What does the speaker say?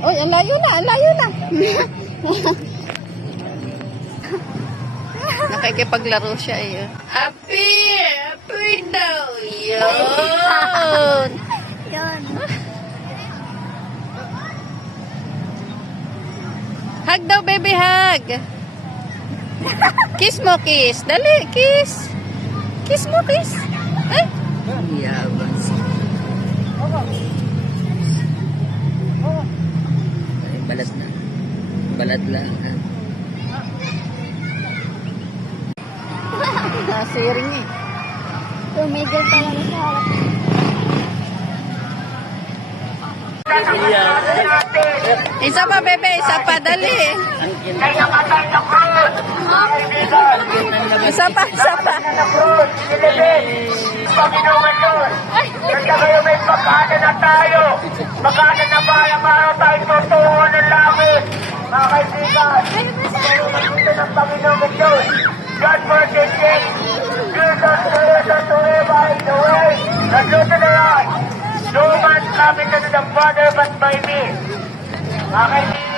Oy, ang layo na, ang layo na. Nakikipaglaro siya eh. Happy daw. Yun. Yun. Hug daw, baby, hug. Kiss mo, kiss. Dali, kiss. Kiss mo, kiss. Ay. Yabang. Ay, balat na. Balat lang. Ha? Nasiring eh. Tumigil pa lang sa harap. Isa pa, bebe. Isa pa, dali. Isa pa, isa pa. Panginoon yun. Kaya kayo may pagkada na tayo. Pagkada na para tayo tutungo ng langit. Mga kaibigan, pagkada ng Panginoon yun. God for the king. Jesus to by the way. Nandito na yan. No man coming to the Father but by me. Mga kaibigan,